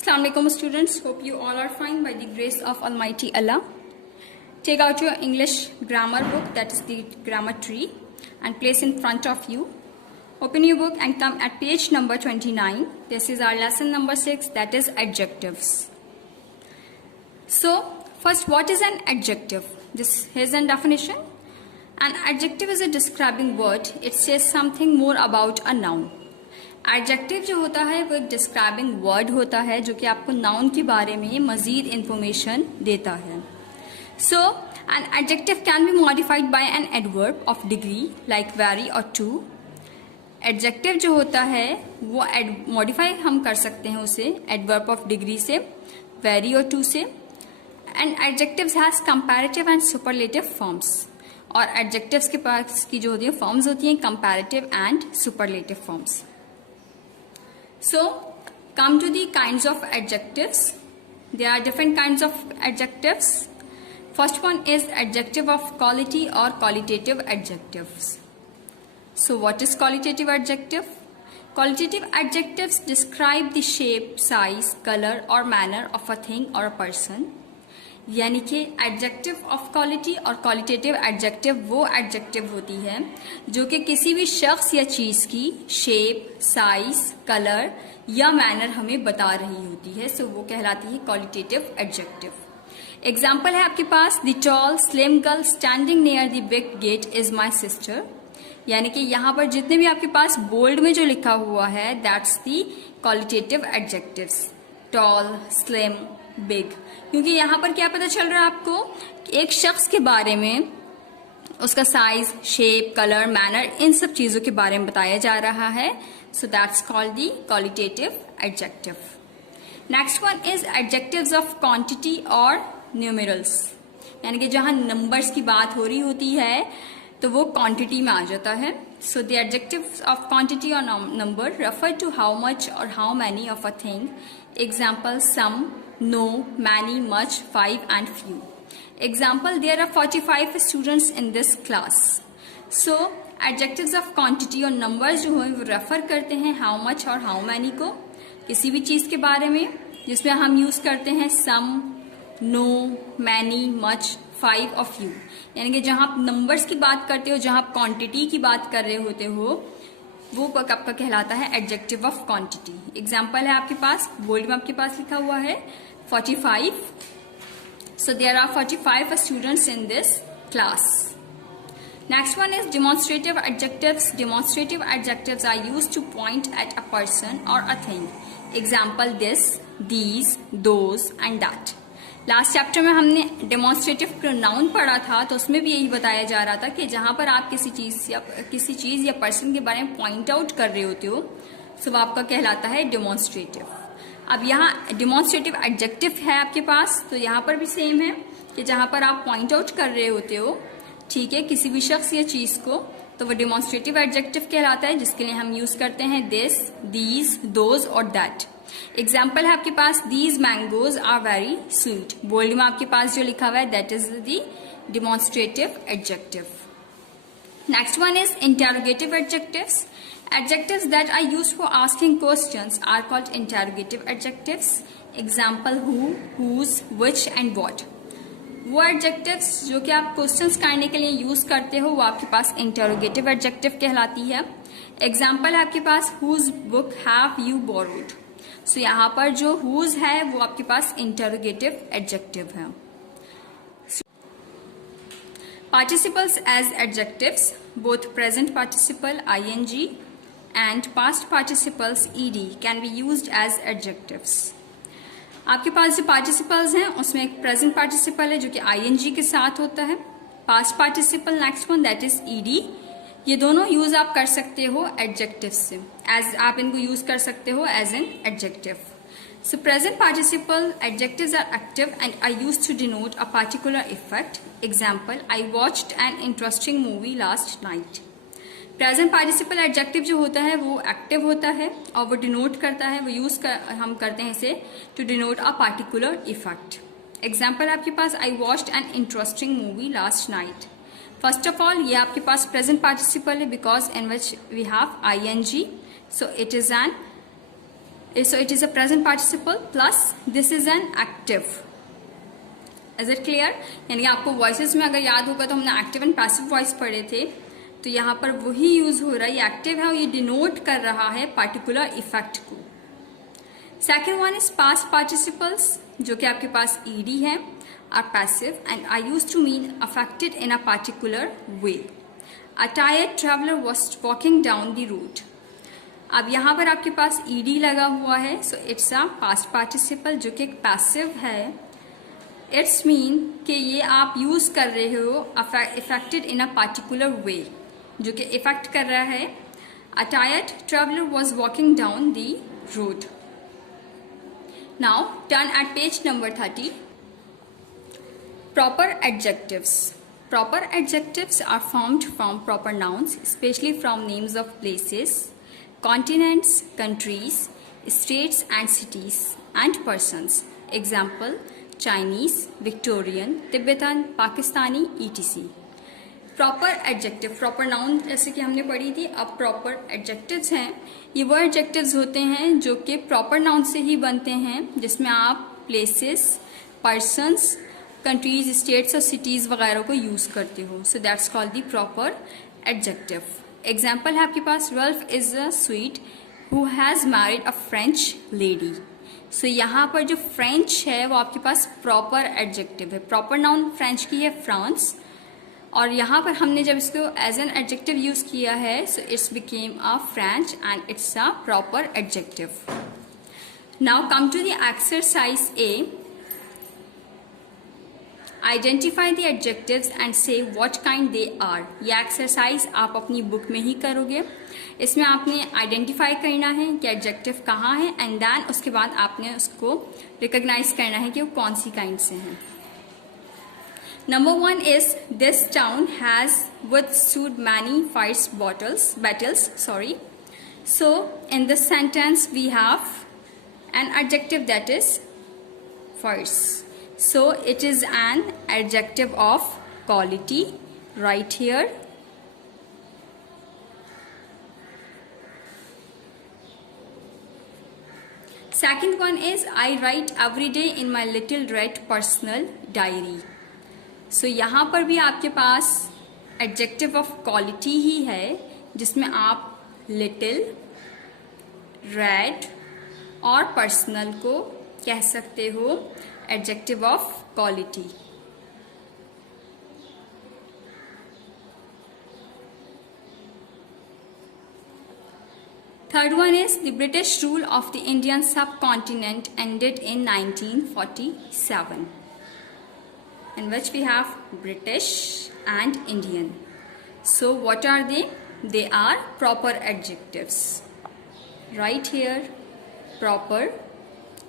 Assalamu alaikum students, hope you all are fine by the grace of Almighty Allah. Take out your English grammar book, that is the grammar tree, and place in front of you. Open your book and come at page number 29. This is our lesson number 6, that is adjectives. So, first, what is an adjective? Here's a definition. An adjective is a describing word. It says something more about a noun. Adjective जो होता है वो एक describing word होता है जो कि आपको नाउन के बारे में मजीद इंफॉर्मेशन देता है. So an adjective can be modified by an adverb of degree like very or too. Adjective जो होता है वो मॉडिफाई हम कर सकते हैं उसे एडवर्ब ऑफ डिग्री से, वेरी और टू से. And adjectives has comparative and superlative forms. और एडजेक्टिव्स के पास की जो होती है फॉर्म्स होती हैं comparative and superlative forms. So, come to the kinds of adjectives. There are different kinds of adjectives. First one is adjective of quality or qualitative adjectives. So, what is qualitative adjective? Qualitative adjectives describe the shape, size, color or manner of a thing or a person. यानी कि adjective of quality और qualitative adjective वो adjective होती है जो कि किसी भी शख्स या चीज की शेप, साइज, कलर या मैनर हमें बता रही होती है. सो वो कहलाती है क्वालिटेटिव एडजेक्टिव. एग्जाम्पल है आपके पास, the tall slim girl standing near the big gate is my sister. यानी कि यहाँ पर जितने भी आपके पास बोल्ड में जो लिखा हुआ है that's the qualitative adjectives. Tall, slim, big. क्योंकि यहाँ पर क्या पता चल रहा है आपको, एक शख्स के बारे में उसका साइज, शेप, कलर, मैनर, इन सब चीजों के बारे में बताया जा रहा है. सो that's called the qualitative adjective. Next one is adjectives of quantity और न्यूमेरल्स. यानी कि जहां नंबर्स की बात हो रही होती है तो वो क्वांटिटी में आ जाता है. So the adjectives of quantity or number refer to how much or how many of a thing. Example some, no, many, much, 5 and few. Example, there are 45 students in this class. So, adjectives of quantity और numbers जो हैं वो refer करते हैं how much और how many को किसी भी चीज के बारे में, जिसमें हम यूज करते हैं some, no, many, much, 5 और few. यानी कि जहां आप नंबर्स की बात करते हो, जहां आप क्वांटिटी की बात कर रहे होते हो, वो आपका कहलाता है एडजेक्टिव ऑफ क्वांटिटी. एग्जाम्पल है आपके पास, बोल्ड में आपके पास लिखा हुआ है 45. So there are 45 students in this class. Next one is demonstrative adjectives. Demonstrative adjectives are used to point at a person or a thing. Example this, these, those and that. Last chapter में हमने demonstrative pronoun पढ़ा था तो उसमें भी यही बताया जा रहा था कि जहां पर आप किसी चीज या पर्सन के बारे में पॉइंट आउट कर रहे होते हो तो वो आपका कहलाता है डेमोन्स्ट्रेटिव. अब यहाँ डेमोन्स्ट्रेटिव एडजेक्टिव है आपके पास, तो यहाँ पर भी सेम है कि जहां पर आप पॉइंट आउट कर रहे होते हो, ठीक है, किसी भी शख्स या चीज को, तो वो डेमोन्स्ट्रेटिव एडजेक्टिव कहलाता है, जिसके लिए हम यूज करते हैं दिस, दीज, दोज और दैट. एग्जाम्पल है आपके पास, these mangoes are very sweet. Bold में आपके पास जो लिखा हुआ है that is the demonstrative adjective. Next one is interrogative adjectives. Adjectives that are used for asking questions are called interrogative adjectives. Example who, whose, which and what. वो adjectives जो कि आप क्वेश्चंस करने के लिए यूज करते हो वो आपके पास interrogative adjective कहलाती है. Example है आपके पास whose book have you borrowed. So यहाँ पर जो whose है वो आपके पास interrogative adjective है. Participles as adjectives, both present participle ing and past participles ed can be used as adjectives. आपके पास जो participles हैं उसमें एक present participle है जो कि ing के साथ होता है. past participle next one that is ed. ये दोनों यूज आप कर सकते हो adjectives से, as आप इनको यूज कर सकते हो as an adjective. So present participle adjectives are active and are used to denote a particular effect. Example, I watched an interesting movie last night. Present participle adjective जो होता है वो एक्टिव होता है और वो डिनोट करता है, वो हम करते हैं इसे to denote a particular effect. Example आपके पास, I watched an interesting movie last night. First of all ये आपके पास प्रेजेंट पार्टिसिपल है because in which we have ing. So it is an So it is a present participle plus this is an active. Is it clear? यानी आपको voices में अगर याद होगा तो हमने एक्टिव एंड पैसिव वॉइस पढ़े थे, तो यहाँ पर वही यूज हो रहा है, ये एक्टिव है और ये डिनोट कर रहा है पार्टिकुलर इफेक्ट को। Second one is past participles, जो कि आपके पास ईडी है, are passive and I use to mean affected in a particular way. A tired traveller was walking down the road. अब यहाँ पर आपके पास ईडी लगा हुआ है, so it's a past participle जो कि एक पैसिव है। इट्स मीन कि ये आप यूज कर रहे हो इफेक्टेड इन अ पार्टिकुलर वे, जो कि इफेक्ट कर रहा है। A tired traveller was walking down the road. Now turn at page number 30। Proper adjectives. Proper adjectives are formed from proper nouns, especially from names of places, continents, countries, states and cities, and persons. Example, Chinese, Victorian, Tibetan, Pakistani, etc. Proper adjective, proper noun जैसे कि हमने पढ़ी थी, अब proper adjectives हैं। ये वो adjectives होते हैं जो कि proper noun से ही बनते हैं, जिसमें आप places, persons, कंट्रीज, स्टेट्स और सिटीज वगैरह को यूज करते हो। So that's called the proper adjective. Example है आपके पास, Ralph is a sweet who has married a French lady. सो यहाँ पर जो फ्रेंच है वो आपके पास प्रॉपर एडजेक्टिव है। प्रॉपर नाउन फ्रेंच की है फ्रांस, और यहाँ पर हमने जब इसको एज एन एडजेक्टिव यूज किया है, so it's became a French and it's a proper adjective. Now come to the exercise A. Identify the adjectives and say what kind they are. ये एक्सरसाइज आप अपनी बुक में ही करोगे। इसमें आपने identify करना है कि एडजेक्टिव कहाँ है, एंड देन उसके बाद आपने उसको रिकॉग्नाइज करना है कि वो कौन सी काइंड से हैं। Number 1 is this town has withstood many fierce battles. So in this sentence we have an adjective that is fierce. So it is an adjective of quality right here. Second one is I write every day in my little red personal diary. So यहाँ पर भी आपके पास adjective of quality ही है, जिसमें आप little, red और personal को कह सकते हो adjective of quality. Third one is the British rule of the Indian subcontinent ended in 1947, in which we have British and Indian. So what are they? They are proper adjectives. Right here, proper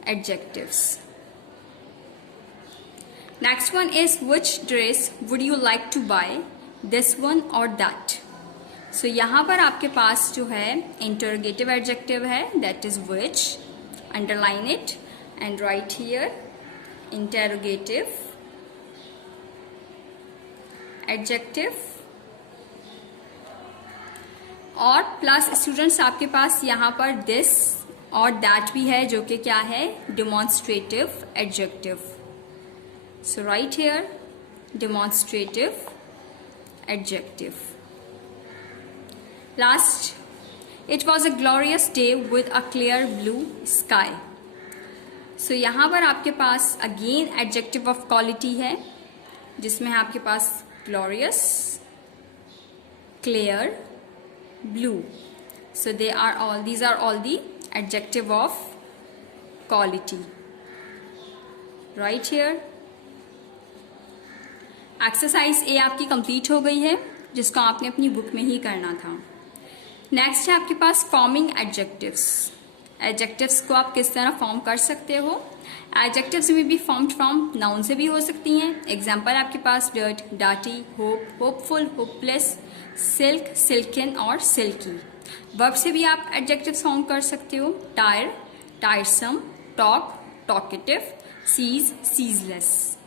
adjectives. Next one is which dress would you like to buy, this one or that. So यहाँ पर आपके पास जो है interrogative adjective है, that is which. Underline it and write here interrogative adjective, और plus students आपके पास यहाँ पर this और that भी है, जो कि क्या है demonstrative adjective. So right here demonstrative adjective. Last, it was a glorious day with a clear blue sky. So यहाँ पर आपके पास again adjective of quality है, जिसमें है आपके पास glorious, clear, blue. So these are all the adjective of quality right here. Exercise ए आपकी complete हो गई है, जिसको आपने अपनी बुक में ही करना था। नेक्स्ट है आपके पास फॉर्मिंग एडजेक्टिव्स। एडजेक्टिव्स को आप किस तरह फॉर्म कर सकते हो। एडजेक्टिव्स में भी फॉर्म्ड फ्रॉम नाउन से भी हो सकती हैं। एग्जाम्पल आपके पास dirt, dirty, hope, hopeful, hopeless, silk, silken और सिल्की। वर्ब से भी आप एडजेक्टिव्स फॉर्म कर सकते हो। Tire, tiresome, talk, talkative, cease, ceaseless.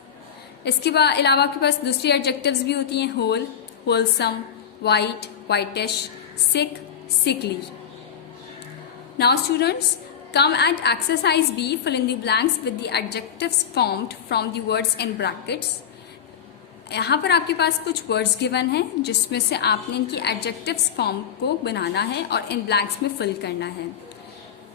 इसके बाद अलावा आपके पास दूसरी एडजेक्टिव्स भी होती हैं, whole, wholesome, white, whitish, sick, sickly. Now students, Come at exercise B, fill in the blanks with the adjectives formed from the words in brackets. यहाँ पर आपके पास कुछ वर्ड्स गिवन है जिसमें से आपने इनकी एडजेक्टिव्स फॉर्म को बनाना है और इन ब्लैंक्स में फिल करना है.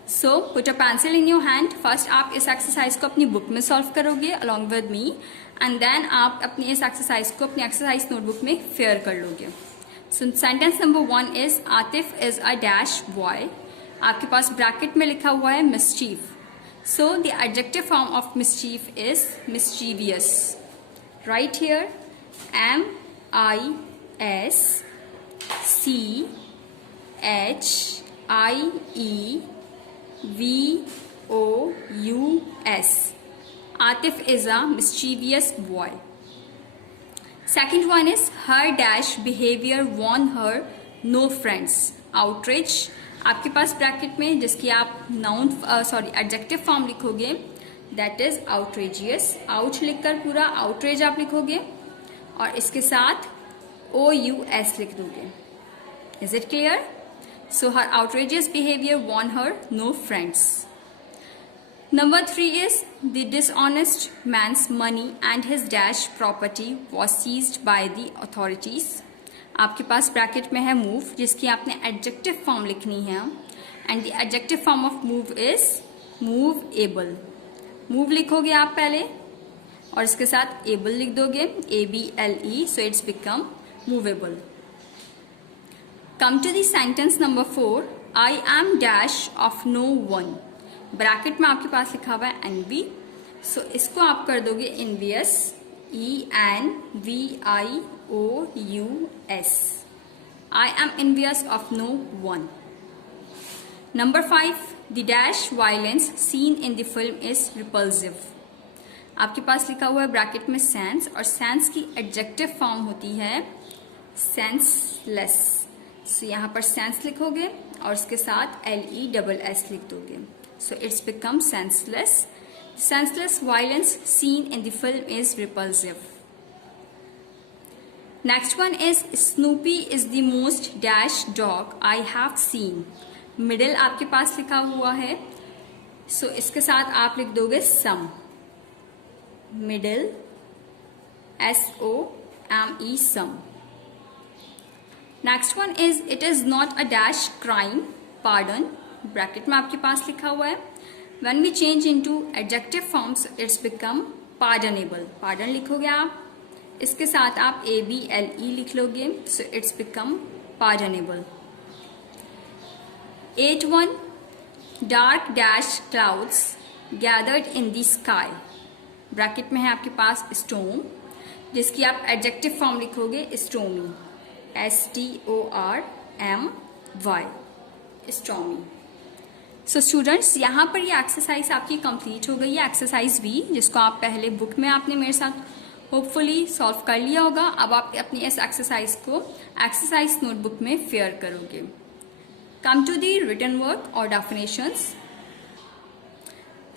So put a pencil in your hand. First आप इस एक्सरसाइज को अपनी बुक में सॉल्व करोगे along with me, and then आप अपनी इस एक्सरसाइज को अपनी एक्सरसाइज नोटबुक में फेयर कर लोगे. सो sentence number 1 is Atif is a dash boy. आपके पास ब्रैकेट में लिखा हुआ है mischief. So the adjective form of mischief is mischievous. Right here MISCHIEVOUS. Atif is a mischievous boy. Second one is her dash behavior won her no friends. Outrage. आपके पास bracket में जिसकी आप adjective form लिखोगे that is outrageous. Out लिखकर पूरा outrage आप लिखोगे और इसके साथ OUS लिख दोगे. Is it clear? So her outrageous behavior won her no friends. Number 3 is the dishonest man's money and his dash property was seized by the authorities. आपके पास ब्रैकेट में है मूव जिसकी आपने एडजेक्टिव फॉर्म लिखनी है and the adjective form of move is movable. Move लिखोगे आप पहले और इसके साथ एबल लिख दोगे ABLE. So it's become movable. Come to the sentence number 4. I am dash of no one. Bracket में आपके पास लिखा हुआ है एनवी. सो इसको आप कर दोगे इनवियस ENVIOUS. I am envious of no one. Number 5. The dash violence seen in the film is repulsive. आपके पास लिखा हुआ है ब्रैकेट में सेंस और सेंस की एडजेक्टिव फॉर्म होती है सेंसलेस. सो यहाँ पर सेंस लिखोगे और उसके साथ LESS लिख दोगे. So it's become senseless. Senseless violence seen in the film is repulsive. Next one is Snoopy is the most dash dog I have seen. Middle आपके पास लिखा हुआ है. So इसके साथ आप लिख दोगे some. Middle SOME some. Next one is it is not a dash crime. Pardon. Bracket में आपके पास लिखा हुआ है when we change into adjective forms it's become pardonable. pardon लिखोगे आप, इसके साथ आप ABLE लिख लोगे. so it's become pardonable. 8.1 dark dash clouds gathered in the sky. Bracket में है आपके पास storm जिसकी आप एडजेक्टिव फॉर्म लिखोगे stormy. STORMY. stormy. So students यहाँ पर ये एक्सरसाइज आपकी कंप्लीट हो गई है. एक्सरसाइज बी जिसको आप पहले बुक में आपने मेरे साथ होपफुली सॉल्व कर लिया होगा. अब आप अपनी इस एक्सरसाइज को एक्सरसाइज नोटबुक में फेयर करोगे. Come to the written work और डेफिनेशंस.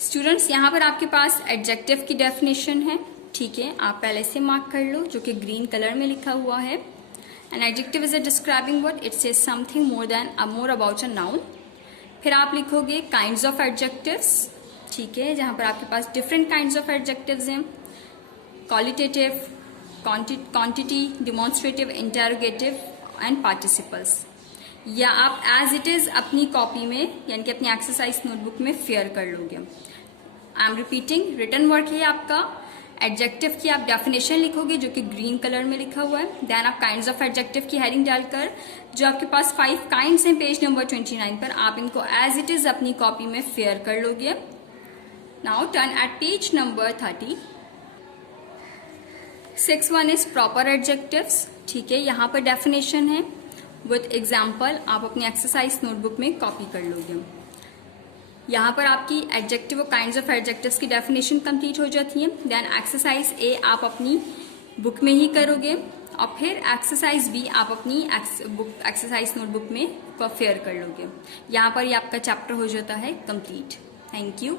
स्टूडेंट्स यहाँ पर आपके पास एडजेक्टिव की डेफिनेशन है. ठीक है, आप पहले से मार्क कर लो जो कि ग्रीन कलर में लिखा हुआ है. An adjective is a describing word. It says something more about a noun. फिर आप लिखोगे काइंड्स ऑफ एडजेक्टिव्स. ठीक है, जहां पर आपके पास डिफरेंट काइंड्स ऑफ एडजेक्टिव्स हैं. Qualitative, quantity, demonstrative, interrogative and participles. या आप एज इट इज अपनी कॉपी में यानी कि अपनी एक्सरसाइज नोटबुक में फेयर कर लोगे. I am repeating, written work है आपका. एडजेक्टिव की आप डेफिनेशन लिखोगे जो कि ग्रीन कलर में लिखा हुआ है. देन आप काइंड्स ऑफ एडजेक्टिव की हेडिंग डालकर जो आपके पास 5 काइंड्स हैं पेज नंबर 29 पर, आप इनको एज इट इज अपनी कॉपी में फेयर कर लोगे. Now turn at page number 30. 6.1 is proper adjectives. ठीक है, यहाँ पर डेफिनेशन है विथ एग्जाम्पल. आप अपनी एक्सरसाइज नोटबुक में कॉपी कर लोगे. यहाँ पर आपकी एडजेक्टिव और काइंड्स ऑफ एडजेक्टिव्स की डेफिनेशन कंप्लीट हो जाती है. देन एक्सरसाइज ए आप अपनी बुक में ही करोगे और फिर एक्सरसाइज बी आप अपनी एक्सरसाइज नोटबुक में फेयर कर लोगे. यहाँ पर ये आपका चैप्टर हो जाता है कंप्लीट. Thank you.